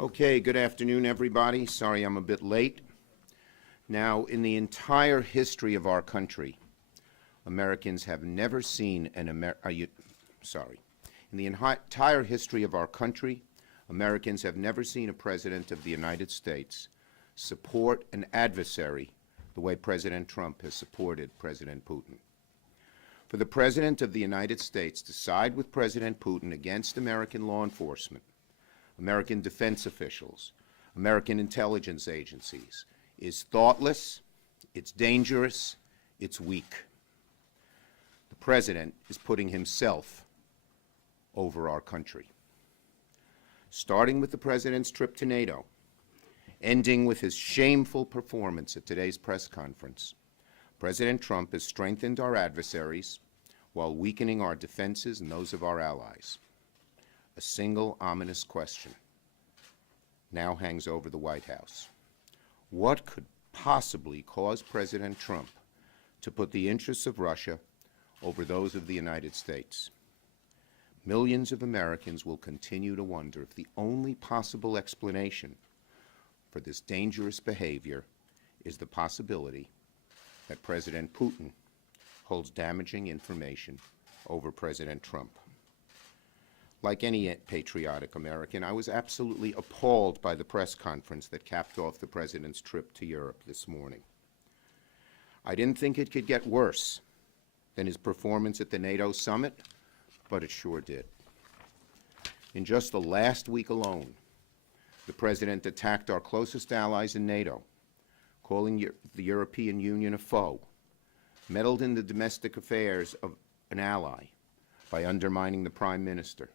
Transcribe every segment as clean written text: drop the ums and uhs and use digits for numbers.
Okay, good afternoon, everybody. Sorry I'm a bit late. Now, in the entire history of our country, Americans have never seen an In the entire history of our country, Americans have never seen a president of the United States support an adversary the way President Trump has supported President Putin. For the President of the United States to side with President Putin against American law enforcement, American defense officials, American intelligence agencies, is thoughtless, it's dangerous, it's weak. The President is putting himself over our country. Starting with the President's trip to NATO, ending with his shameful performance at today's press conference, President Trump has strengthened our adversaries while weakening our defenses and those of our allies. A single ominous question now hangs over the White House. What could possibly cause President Trump to put the interests of Russia over those of the United States? Millions of Americans will continue to wonder if the only possible explanation for this dangerous behavior is the possibility that President Putin holds damaging information over President Trump. Like any patriotic American, I was absolutely appalled by the press conference that capped off the President's trip to Europe this morning. I didn't think it could get worse than his performance at the NATO summit, but it sure did. In just the last week alone, the President attacked our closest allies in NATO, calling the European Union a foe, meddled in the domestic affairs of an ally by undermining the Prime Minister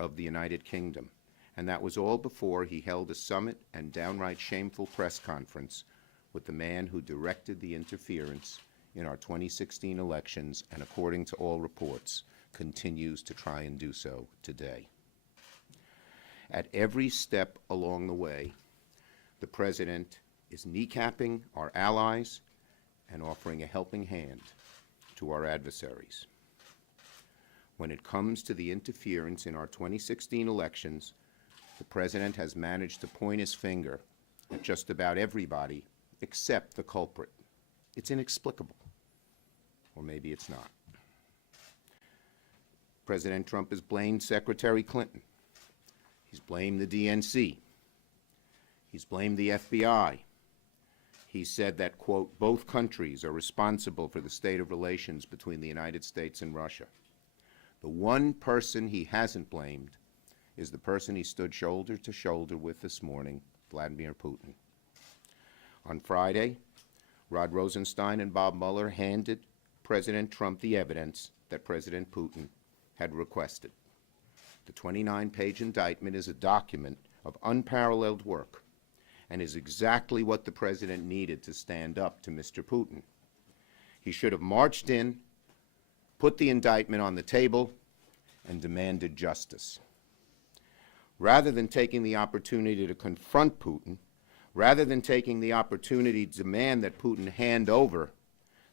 of the United Kingdom, and that was all before he held a summit and downright shameful press conference with the man who directed the interference in our 2016 elections and, according to all reports, continues to try and do so today. At every step along the way, the President is kneecapping our allies and offering a helping hand to our adversaries. When it comes to the interference in our 2016 elections, the President has managed to point his finger at just about everybody except the culprit. It's inexplicable. Or maybe it's not. President Trump has blamed Secretary Clinton. He's blamed the DNC. He's blamed the FBI. He said that, quote, both countries are responsible for the state of relations between the United States and Russia. The one person he hasn't blamed is the person he stood shoulder to shoulder with this morning, Vladimir Putin. On Friday, Rod Rosenstein and Bob Mueller handed President Trump the evidence that President Putin had requested. The 29-page indictment is a document of unparalleled work and is exactly what the President needed to stand up to Mr. Putin. He should have marched in, put the indictment on the table, and demanded justice. Rather than taking the opportunity to confront Putin, rather than taking the opportunity to demand that Putin hand over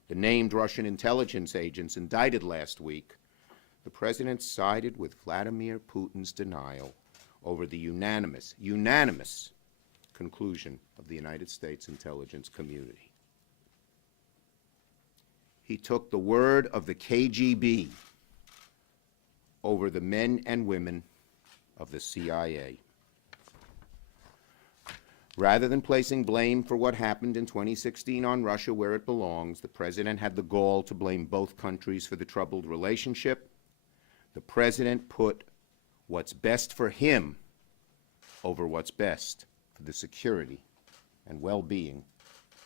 the named Russian intelligence agents indicted last week, the President sided with Vladimir Putin's denial over the unanimous conclusion of the United States intelligence community. He took the word of the KGB over the men and women of the CIA. Rather than placing blame for what happened in 2016 on Russia where it belongs, the President had the gall to blame both countries for the troubled relationship. The President put what's best for him over what's best for the security and well-being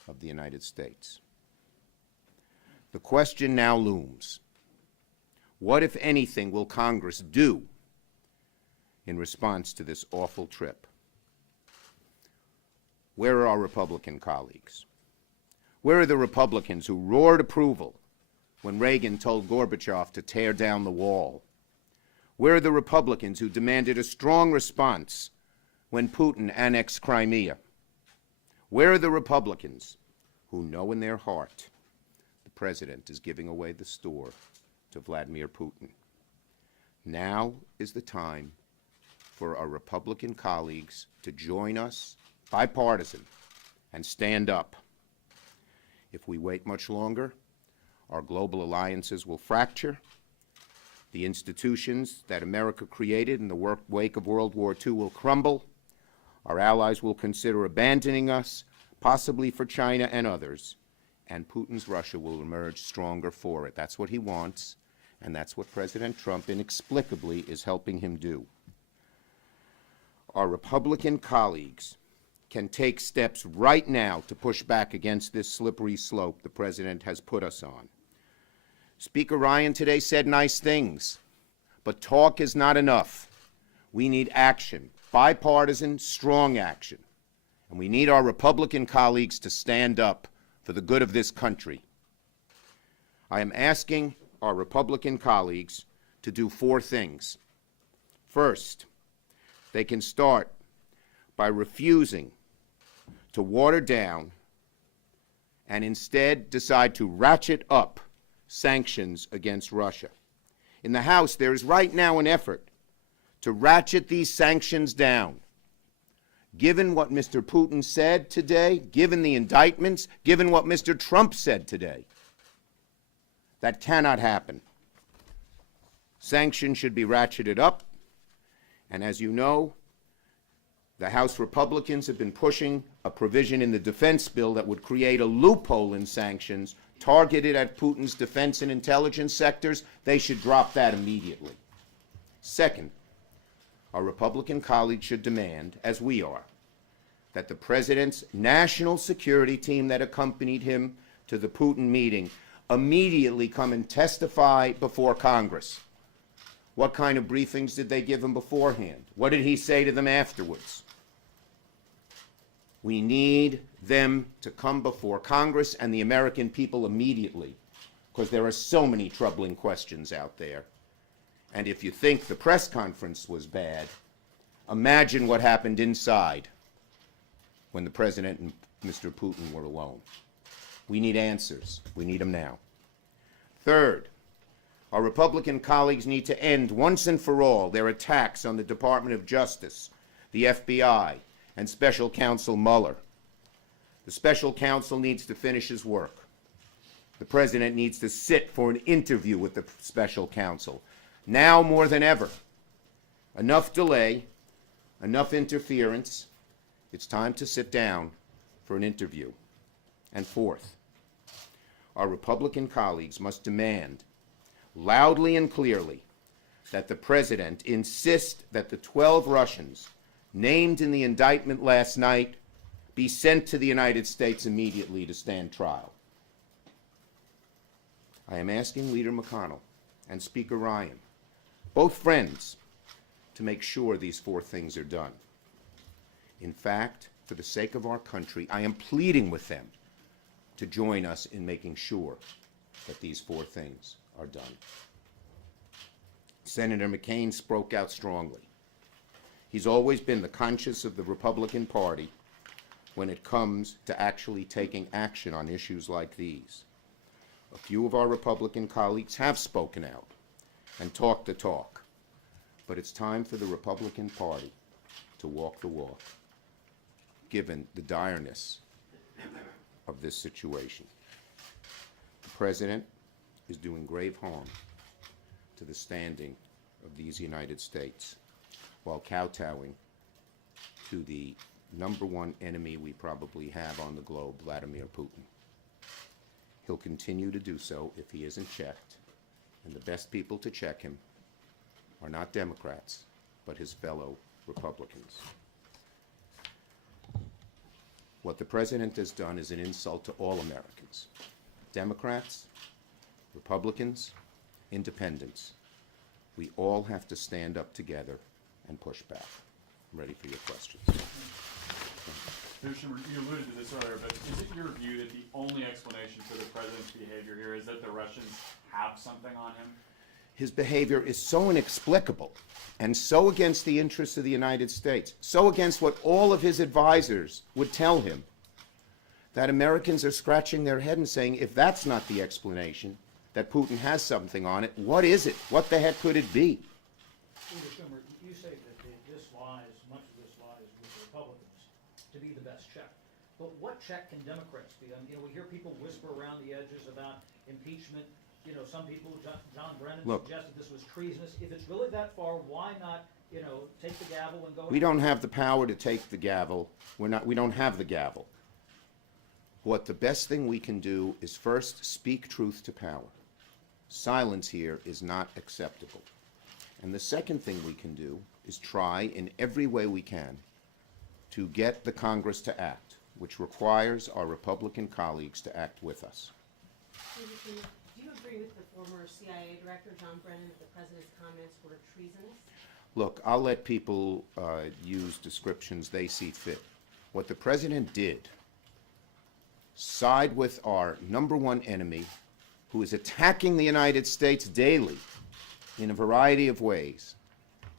of the United States. The question now looms: what, if anything, will Congress do in response to this awful trip? Where are our Republican colleagues? Where are the Republicans who roared approval when Reagan told Gorbachev to tear down the wall? Where are the Republicans who demanded a strong response when Putin annexed Crimea? Where are the Republicans who know in their heart the President is giving away the store to Vladimir Putin? Now is the time for our Republican colleagues to join us, bipartisan, and stand up. If we wait much longer, our global alliances will fracture. The institutions that America created in the wake of World War II will crumble. Our allies will consider abandoning us, possibly for China and others, and Putin's Russia will emerge stronger for it. That's what he wants, and that's what President Trump inexplicably is helping him do. Our Republican colleagues can take steps right now to push back against this slippery slope the President has put us on. Speaker Ryan today said nice things, but talk is not enough. We need action, bipartisan, strong action. And we need our Republican colleagues to stand up for the good of this country. I am asking our Republican colleagues to do 4 things. First, they can start by refusing to water down and instead decide to ratchet up sanctions against Russia. In the House, there is right now an effort to ratchet these sanctions down. Given what Mr. Putin said today, given the indictments, given what Mr. Trump said today, that cannot happen. Sanctions should be ratcheted up, and as you know, the House Republicans have been pushing a provision in the defense bill that would create a loophole in sanctions targeted at Putin's defense and intelligence sectors. They should drop that immediately. Second, our Republican colleagues should demand, as we are, that the President's national security team that accompanied him to the Putin meeting immediately come and testify before Congress. What kind of briefings did they give him beforehand? What did he say to them afterwards? We need them to come before Congress and the American people immediately, because there are so many troubling questions out there. And if you think the press conference was bad, imagine what happened inside when the President and Mr. Putin were alone. We need answers. We need them now. Third, our Republican colleagues need to end once and for all their attacks on the Department of Justice, the FBI, and Special Counsel Mueller. The Special Counsel needs to finish his work. The President needs to sit for an interview with the Special Counsel. Now more than ever. Enough delay, enough interference. It's time to sit down for an interview. And fourth, our Republican colleagues must demand loudly and clearly that the President insist that the 12 Russians named in the indictment last night be sent to the United States immediately to stand trial. I am asking Leader McConnell and Speaker Ryan, both friends, to make sure these 4 things are done. In fact, for the sake of our country, I am pleading with them to join us in making sure that these 4 things are done. Senator McCain spoke out strongly. He's always been the conscience of the Republican Party when it comes to actually taking action on issues like these. A few of our Republican colleagues have spoken out and talked the talk, but it's time for the Republican Party to walk the walk, given the direness of this situation. The President is doing grave harm to the standing of these United States while kowtowing to the #1 enemy we probably have on the globe, Vladimir Putin. He'll continue to do so if he isn't checked, and the best people to check him are not Democrats, but his fellow Republicans. What the President has done is an insult to all Americans, Democrats, Republicans, Independents. We all have to stand up together and push back. I'm ready for your questions. Schumer, you alluded to this earlier, but is it your view that the only explanation for the president's behavior here is that the Russians have something on him? His behavior is so inexplicable and so against the interests of the United States, so against what all of his advisors would tell him, that Americans are scratching their head and saying, if that's not the explanation, that Putin has something on it, what is it? What the heck could it be? Senator Schumer, you say that that this lies, much of this lies with the Republicans to be the best check. But what check can Democrats be? You know, we hear people whisper around the edges about impeachment. You know, some people, John Brennan Look. suggested this was treasonous. If it's really that far, why not, you know, take the gavel and go? We don't have the power to take the gavel. We don't have the gavel. What the best thing we can do is first speak truth to power. Silence here is not acceptable. And the second thing we can do is try in every way we can to get the Congress to act, which requires our Republican colleagues to act with us. Do you agree with the former CIA director, John Brennan, that the president's comments were treasonous? Look, I'll let people use descriptions they see fit. What the president did, side with our number one enemy, who is attacking the United States daily in a variety of ways,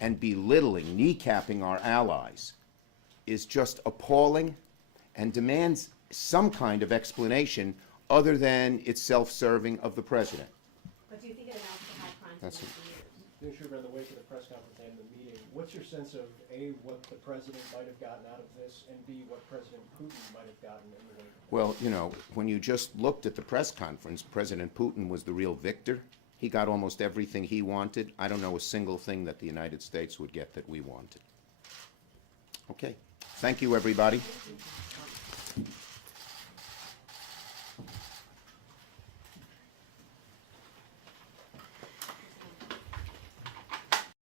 and belittling, kneecapping our allies, is just appalling and demands some kind of explanation other than it's self-serving of the president. But do you think it amounts to high crimes That's against it. leaders? Dean Schumer, in the wake of the press conference and the meeting, what's your sense of A, what the president might have gotten out of this, and B, what President Putin might have gotten in the wake of that? Well, you know, when you just looked at the press conference, President Putin was the real victor. He got almost everything he wanted. I don't know a single thing that the United States would get that we wanted. Okay. Thank you, everybody. Thank you.